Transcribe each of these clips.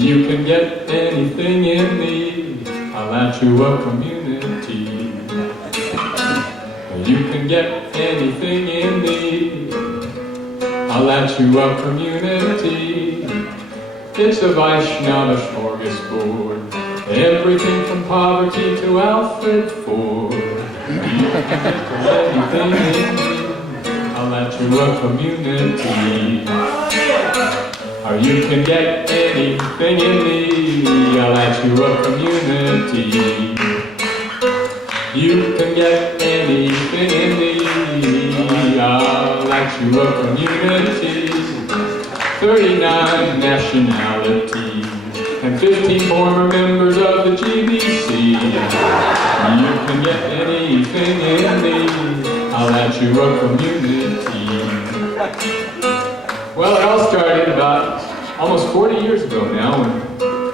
You can get anything in the Alachua community. You can get anything in the Alachua community. It's a Vaisnava smorgasboard. Everything from poverty to Alfred Ford. You can get anything in the Alachua community. Or you can get anything in the Alachua community. You can get anything in the Alachua community. 39 nationalities and 15 former members of the GBC. You can get anything in the Alachua community. Well, it all started about almost 40 years ago now when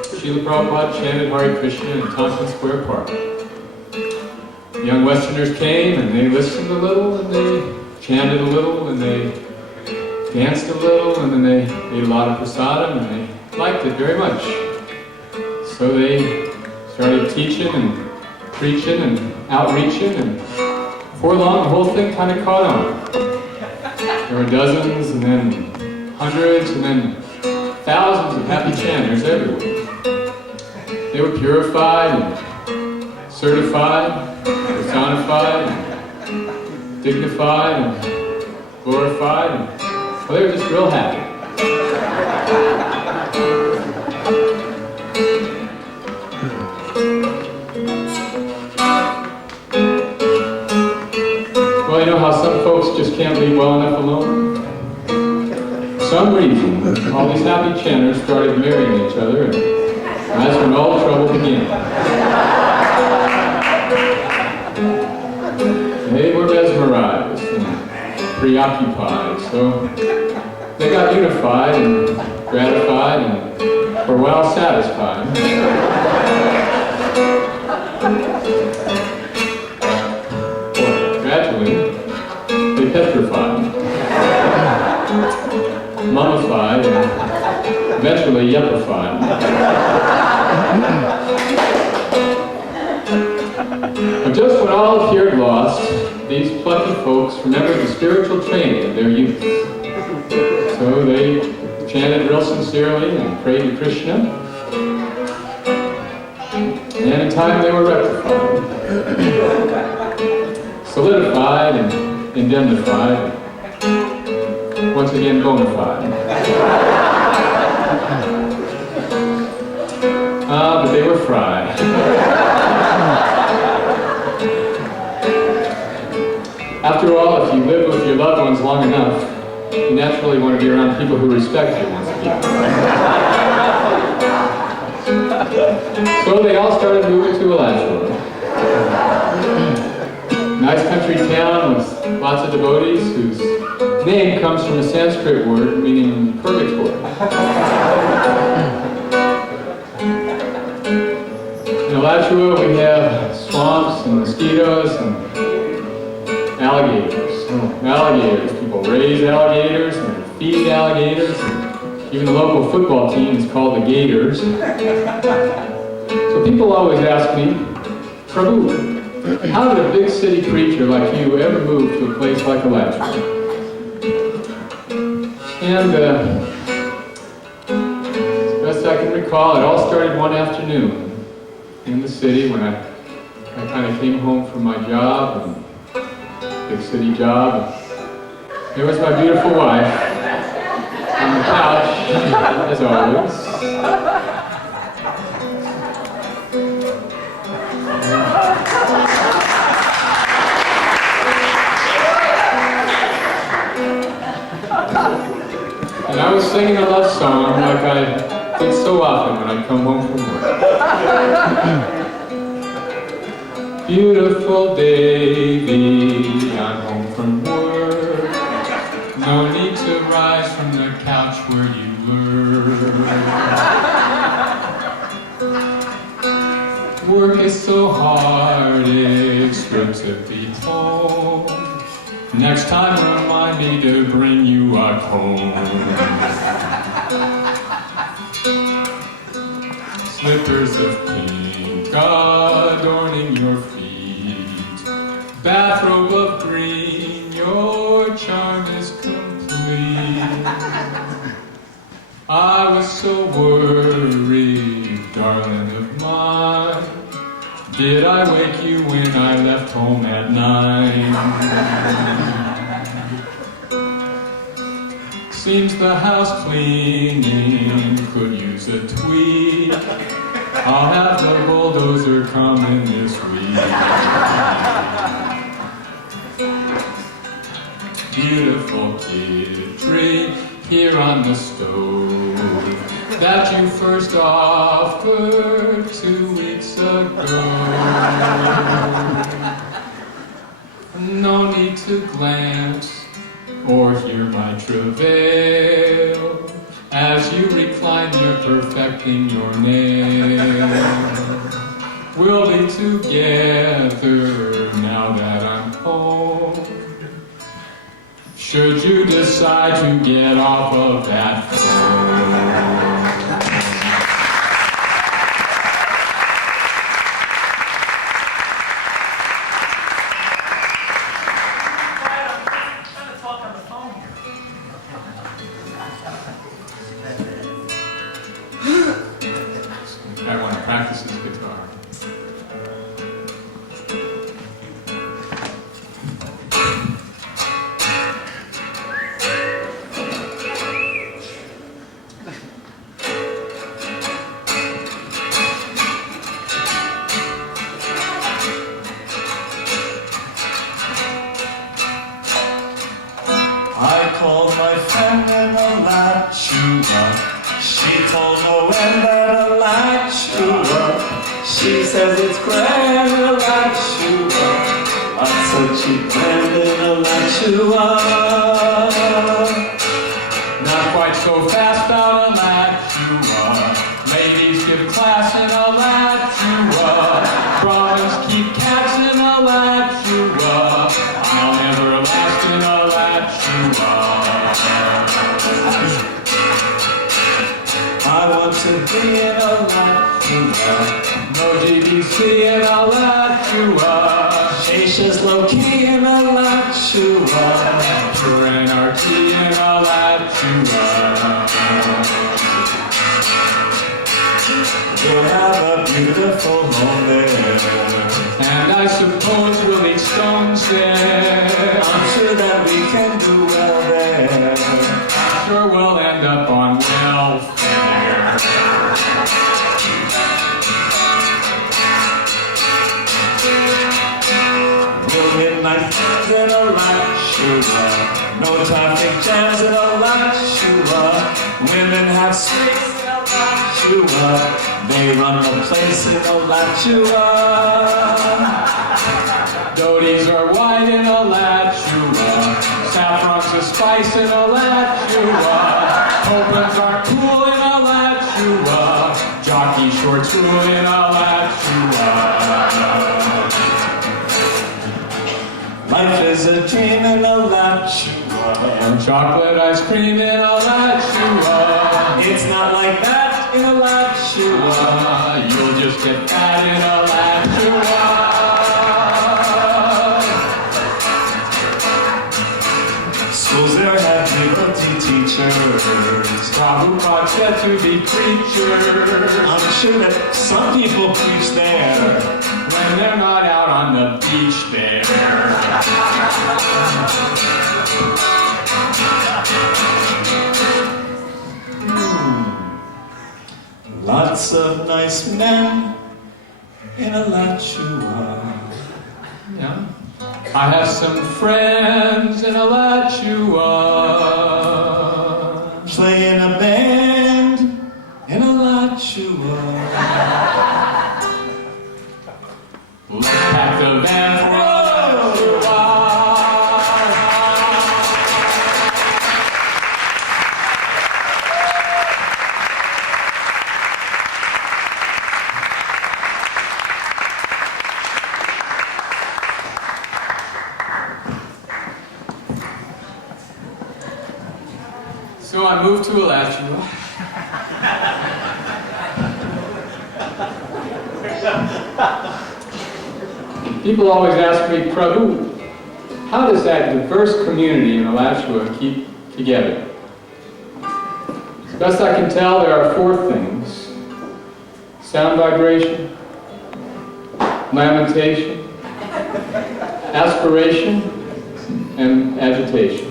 Srila Prabhupada chanted Hare-Krishna in Tompkins Square Park. Young Westerners came and they listened a little and they chanted a little and they danced a little and then they ate a lot of prasadam and they liked it very much. So they started teaching and preaching and outreaching, and before long the whole thing kind of caught on. There were dozens and then hundreds and then thousands of happy chanters everywhere. They were purified and certified, personified, and dignified, and glorified, and well, they were just real happy. Well, you know how some folks just can't leave well enough alone? For some reason, all these happy chanters started marrying each other, and that's when all the trouble began. They were mesmerized and preoccupied, so they got unified and gratified and were well satisfied. Gradually, they petrified, mummified, and eventually yuppified. But just when all appeared lost, these plucky folks remembered the spiritual training of their youth. So they chanted real sincerely and prayed to Krishna. And in time they were rectified, solidified and indemnified, once again bonafide. But they were fried. After all, if you live with your loved ones long enough, you naturally want to be around people who respect you once again. So they all started moving to Alachua. Nice country town with lots of devotees whose name comes from a Sanskrit word meaning purgatory. In Alachua we have swamps and mosquitoes and alligators. Alligators. People raise alligators and feed alligators. And even the local football team is called the Gators. So people always ask me, Prabhu, how did a big city preacher like you ever move to a place like Alachua? And as best I can recall, it all started one afternoon in the city when I kind of came home from my job, and big city job. There was my beautiful wife on the couch, as always. And I was singing a love song like I did so often when I come home from work. Beautiful Davy, I'm home from work. No need to rise from the couch where you were. Work is so hard, it's good to be home. Next time remind me to bring you a comb. slippers of pink adorning your feet, bathrobe of green, your charm is complete. I was so worried, darling of mine, did I wake you when I left home at 9? Seems the house cleaning could use a tweak. I'll have the bulldozer coming this week. Beautiful kid tree here on the stove that you first offered 2 weeks ago. No need to glance or hear my travail as you recline here perfecting your nail. We'll be together now that I'm home, should you decide to get off of that phone. Doties are white in Alachua, saffron's a spice in Alachua, opens are cool in Alachua, jockey shorts rule in Alachua. Life is a dream in Alachua, and chocolate ice cream in Alachua. It's not like that in Alachua, you'll just get fat in Alachua. Schools there have devotee teachers, Prabhupada said to be preachers. I'm sure that some people preach there when they're not out on the beach there. Lots of nice men in Alachua. Yeah. I have some friends in Alachua. Play in a band in Alachua. Let's pack the van for Alachua. So I moved to Alachua. People always ask me, Prabhu, how does that diverse community in Alachua keep together? As best I can tell, there are 4 things: sound vibration, lamentation, aspiration, and agitation.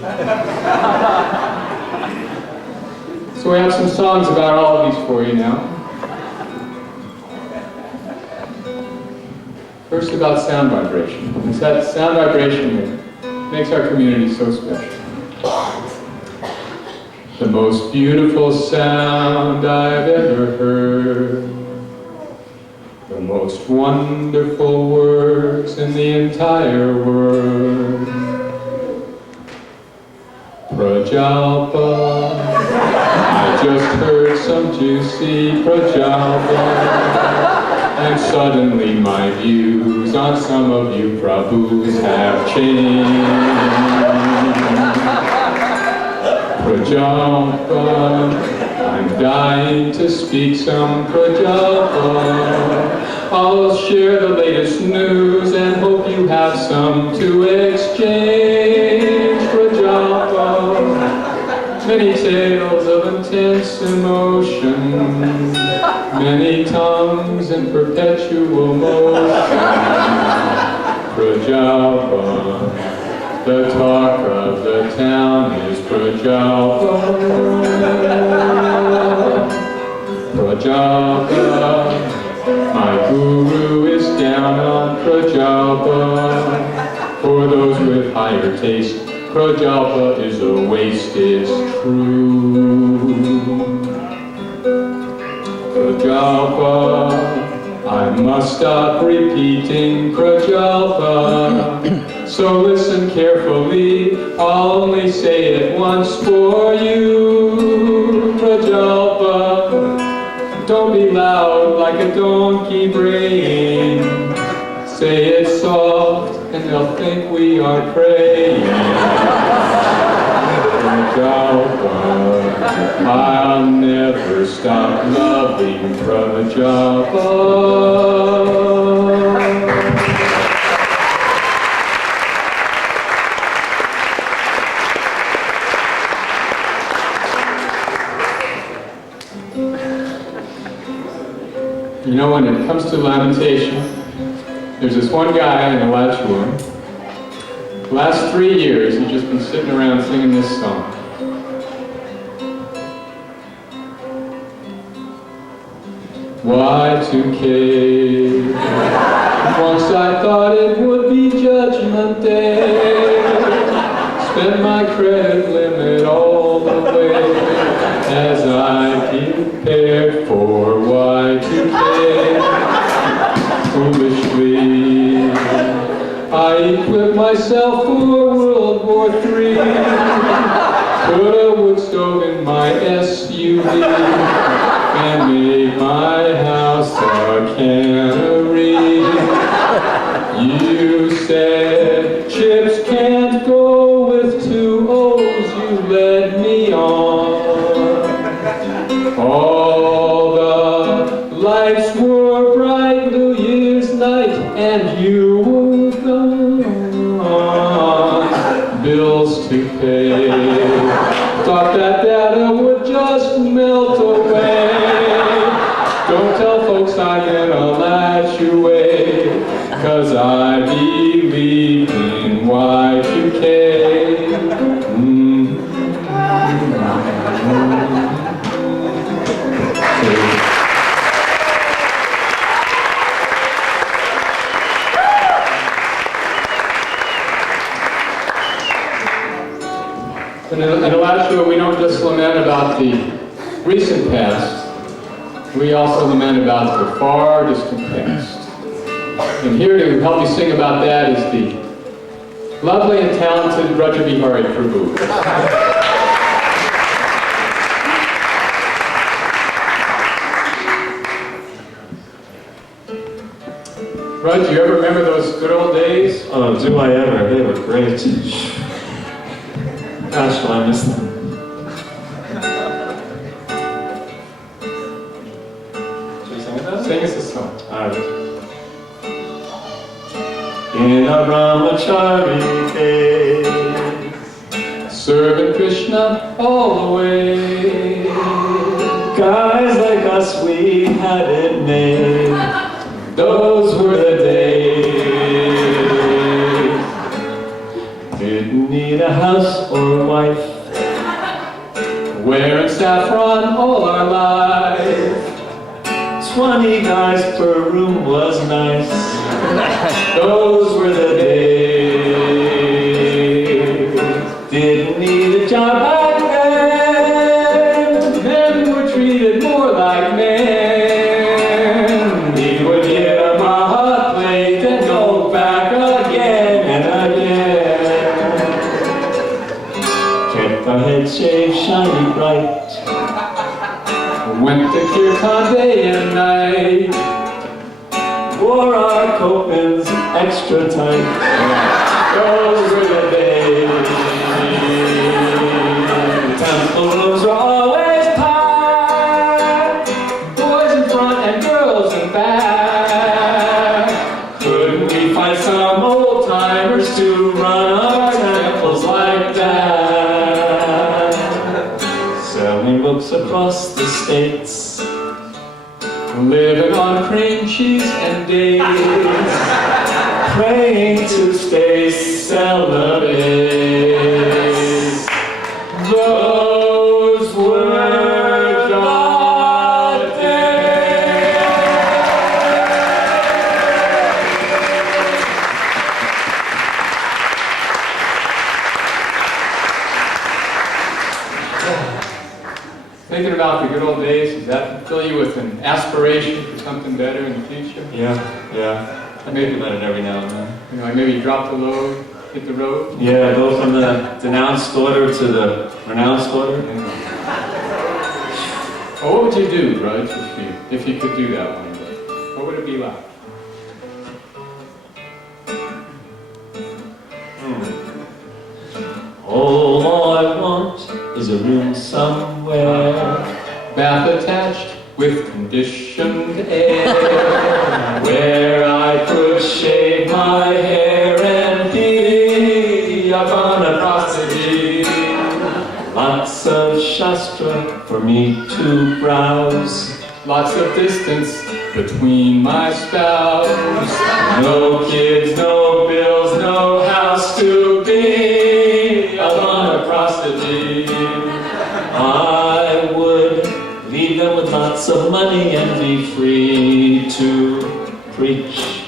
So we have some songs about all of these for you now. First, about sound vibration. It's that sound vibration that makes our community so special. The most beautiful sound I've ever heard. The most wonderful words in the entire world. Prajalpa. I just heard some juicy prajalpa. And suddenly my views on some of you Prabhus have changed. Prajalpa, I'm dying to speak some prajalpa. I'll share the latest news and hope you have some to exchange. Prajalpa, many tales of intense emotion, many tongues in perpetual motion. Prajalpa, the talk of the town is Prajalpa. Prajalpa, my guru is down on Prajalpa. For those with higher taste, Prajalpa is a waste, it's true. Prajalpa, I must stop repeating Prajalpa. So listen carefully, I'll only say it once for you. Prajalpa, don't be loud like a donkey braying. Say it soft and they'll think we are praying. Prajalpa, I'll never stop loving Prajalpa. You know, when it comes to lamentation, there's this one guy in Alachua. The last 3 years, he's just been sitting around singing this song. Y2K. Once I thought it would be Judgment Day. Spent my credit limit all the way as I prepared for Y2K. Foolishly, I equipped myself for World War III. Put a wood stove in my SUV and made my house a cannery. You said chips can't go with 2 O's, you led me on. All the lights were bright New Year's night and you were gone. Bills to pay. Thought that data would just melt away. Don't tell folks I'm in Alachua, 'cause I believe in Y2K. In Alachua, we don't just lament about the recent past, we also lament about the far distant past. And here to help me sing about that is the lovely and talented Braj Bihari Prabhu. Braj, you ever remember those good old days? Oh, do I ever? They were great. Gosh, I miss them. Should we sing it? Sing us a song. All right. brahmachari days. Serving Krishna all the way. Guys like us, we had it made. Those were the days. Didn't need a house or wife. Wearing saffron all our life. 20 guys per room was nice. Those were the days. Didn't need a job back then. Men were treated more like men. We would give them a hot plate and go back again and again. Kept our heads shaved shiny bright. Went to kirtan day and night. Wore our copings extra tight. Those were the days. Temple rooms were always packed. Boys in front and girls in back. Couldn't we find some old timers to run our temples like that? Selling books across the states. Living on cream cheese and dates. Praying to stay celibate. Those were the days. Thinking about the good old days, does that fill you with an aspiration for something better in the future? Yeah. I think about it every now and then. You know, like maybe drop the load, hit the road? Yeah, go from the denounced order to the renounced order. Well, what would you do, Braj, if you could do that one day? What would it be like? All I want is a room somewhere. Bath attached with conditioned air. Where I could shave my hair and be upon a prostitute. Lots of shastra for me to browse. Lots of distance between my spouse. No kids, no bills, no house to be upon a prostitute. I would leave them with lots of money and be free to preach.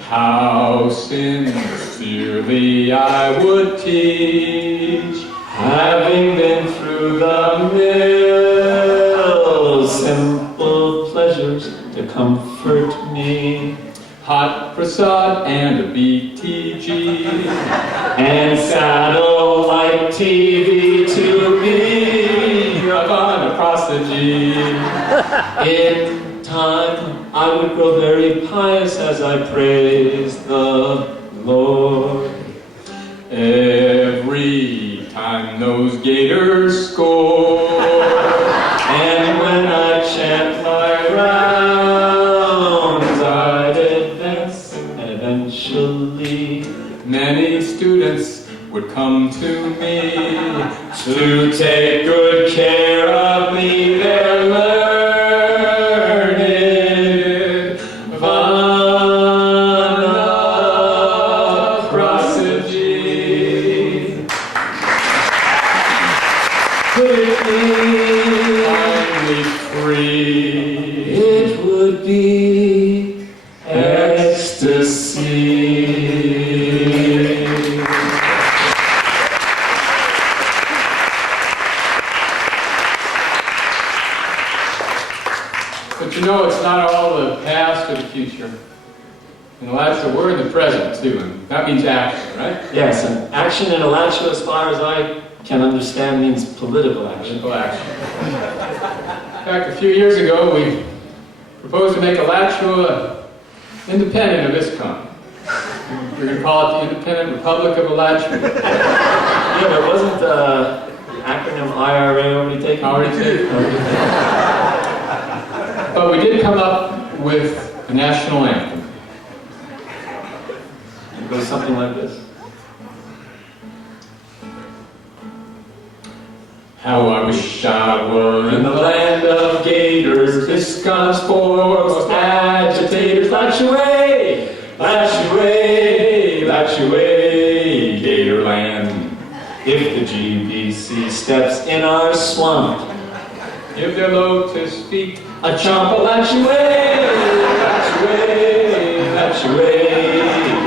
How sincerely I would teach, Having been through the mill, simple pleasures to comfort me. hot prasad and a BTG, And satellite TV to be upon a prosody. In time, I would grow very pious as I praise the Lord. Every time those gators score, And when I chant my rounds, I'd advance, and eventually many students would come to me to take good care of me. They're learned vanaprasadi. Finally free, it would be ecstasy. But you know, it's not all the past or the future. In Alachua, we're in the present too, and that means action, right? Yes, and action in Alachua, as far as I can understand, means political action. Political action. In fact, a few years ago, we proposed to make Alachua independent of ISKCON. We're going to call it the Independent Republic of Alachua. Yeah, but wasn't the acronym IRA already taken? Already taken. But we did come up with a national anthem. Go goes something like this. How I wish I were in the land of gators, ISKCON's foremost agitators. Alachua, Alachua, Alachua, Gatorland. If the GBC steps in our swamp, if their lotus feet a chomp, Alachua, Alachua, Alachua,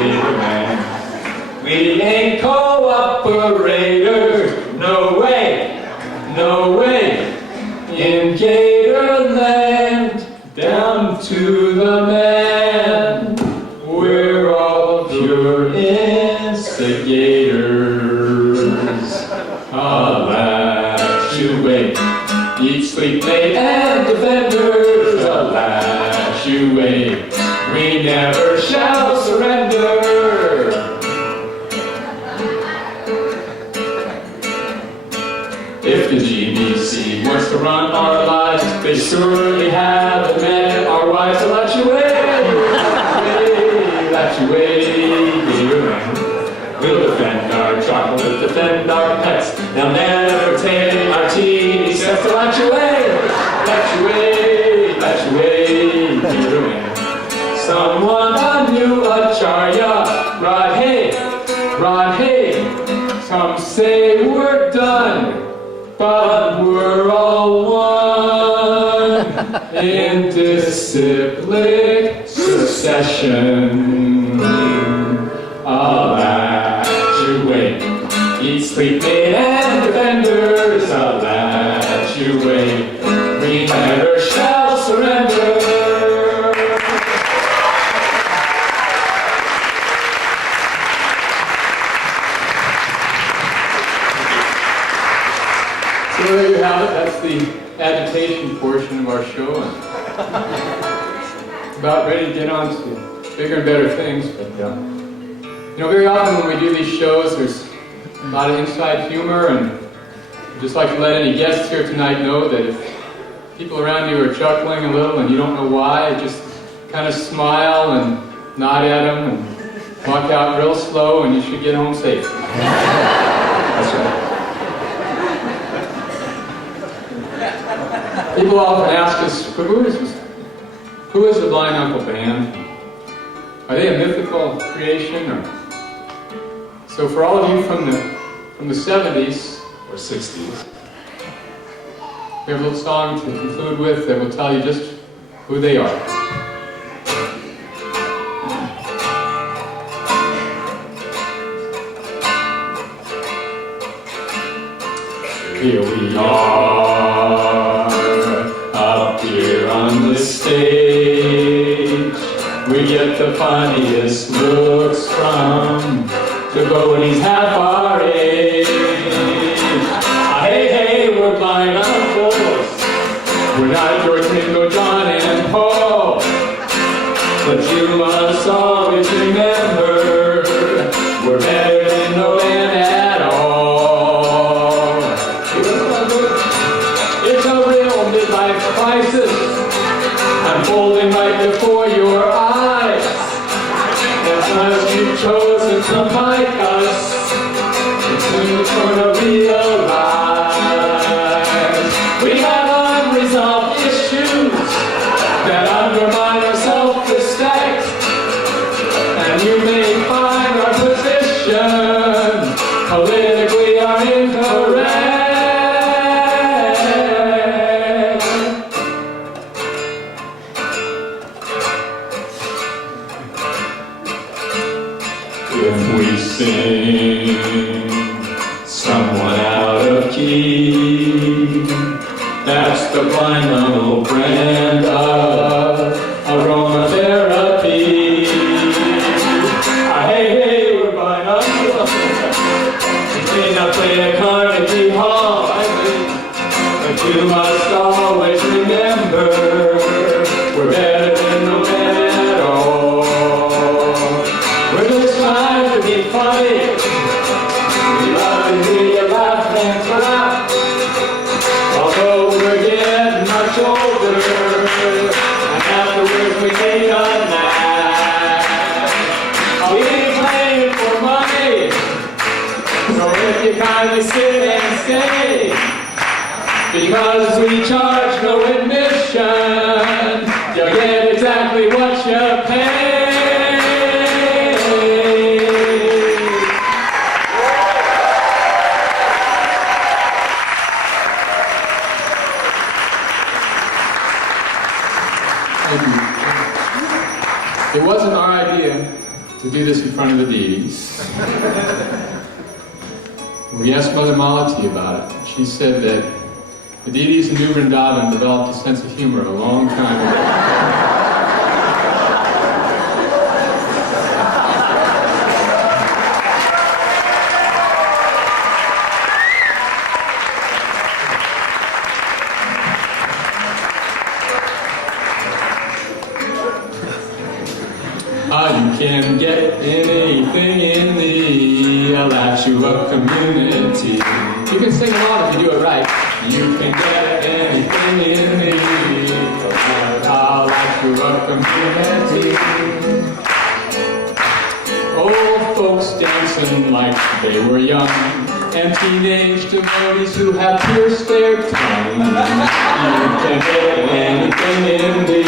Gatorland. We ain't cooperators, no way. No way, in Gatorland, down to the man, we're all pure instigators. Alachua, eat, sleep, mate, and defenders. Alachua, we never shall surrender. If the GBC wants to run our lives, they surely have met our wives. Alachua, Alachua, we'll defend our chocolate, defend our pets. They'll never take our tea except Alachua, Alachua, Alachua. Someone a new acharya, Radhe, some say we're done. But we're all one in disciplic succession. Alachua, eat, sleep, mate, and defenders. Alachua, we never shall surrender. So there you have it. That's the agitation portion of our show. About ready to get on to bigger and better things. But you know, very often when we do these shows, there's a lot of inside humor, and I'd just like to let any guests here tonight know that if people around you are chuckling a little and you don't know why, just kind of smile and nod at them and walk out real slow, and you should get home safe. That's right. People often ask us, who is the Blind Uncle Band? Are they a mythical creation? Or? So for all of you from the 70s or 60s, we have a little song to conclude with that will tell you just who they are. Here we are, up here on the stage. We get the funniest looks from devotees half our age. Hey, hey, we're blind uncles. We're not George, Ringo, John, and Paul. But you must always remember, we're better than no man at all. It's a real midlife crisis unfolding right before your eyes. As long as you've chosen to like us, it's soon gonna realize we have unresolved issues that undermine our self-respect, and you may find our position politically are incorrect. If we sing someone out of key, that's the blind uncle brand of aromatherapy. Hey, hey, we're blind uncle. We may not play at Carnegie Hall, but you must always remember, we're better than no man at all. We're just trying to be funny. We love to hear you laugh and clap. Although we're getting much older, and afterwards we take a nap. We ain't playing if you kindly sit and stay. Because we charge no admission, you'll get exactly what you pay. It wasn't our idea to do this in front of the deities. We asked Mother Malati about it. She said that the deities in New Vrindavan developed a sense of humor a long time ago. You can get anything in the Alachua community. You can sing along if you do it right. You can get anything in the Alachua community. Old folks dancing like they were young, and teenage devotees who have pierced their tongue. You can get anything in the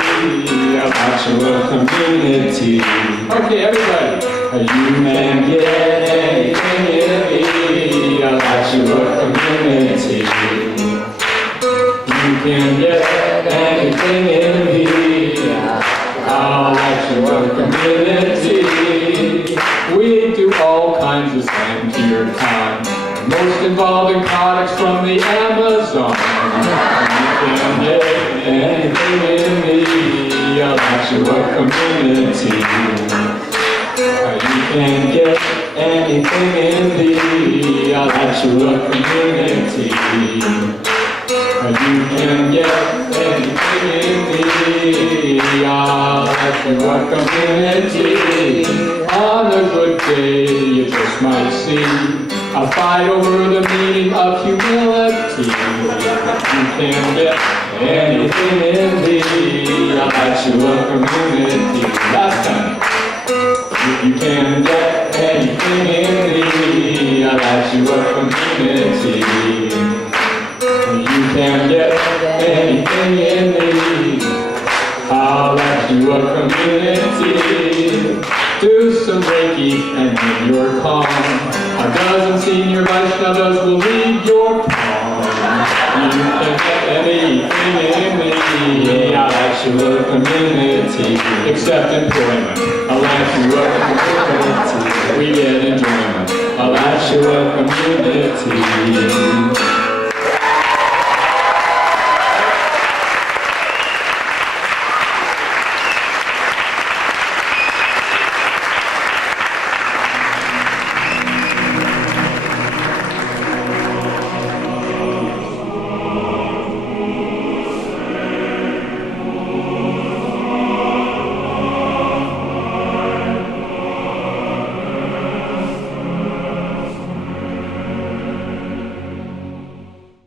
Alachua community. Okay, everybody. You can get anything in the Alachua community. You can get anything in the Alachua community. We do all kinds of sankirtan, most involving products from the Amazon. You can get anything in the Alachua community. You can get anything in the Alachua community. You can get anything in the Alachua community. On a good day, you just might see a fight over the meaning of humility. You can get anything in the Alachua community. Last time. You can get anything in the Alachua community. You can get anything in the Alachua community. Do some Reiki and then you're calm. A dozen senior Vaisnavas will lead your palm. You can get anything in the Alachua community, except employment. Alachua community, we get enjoyment. Alachua community.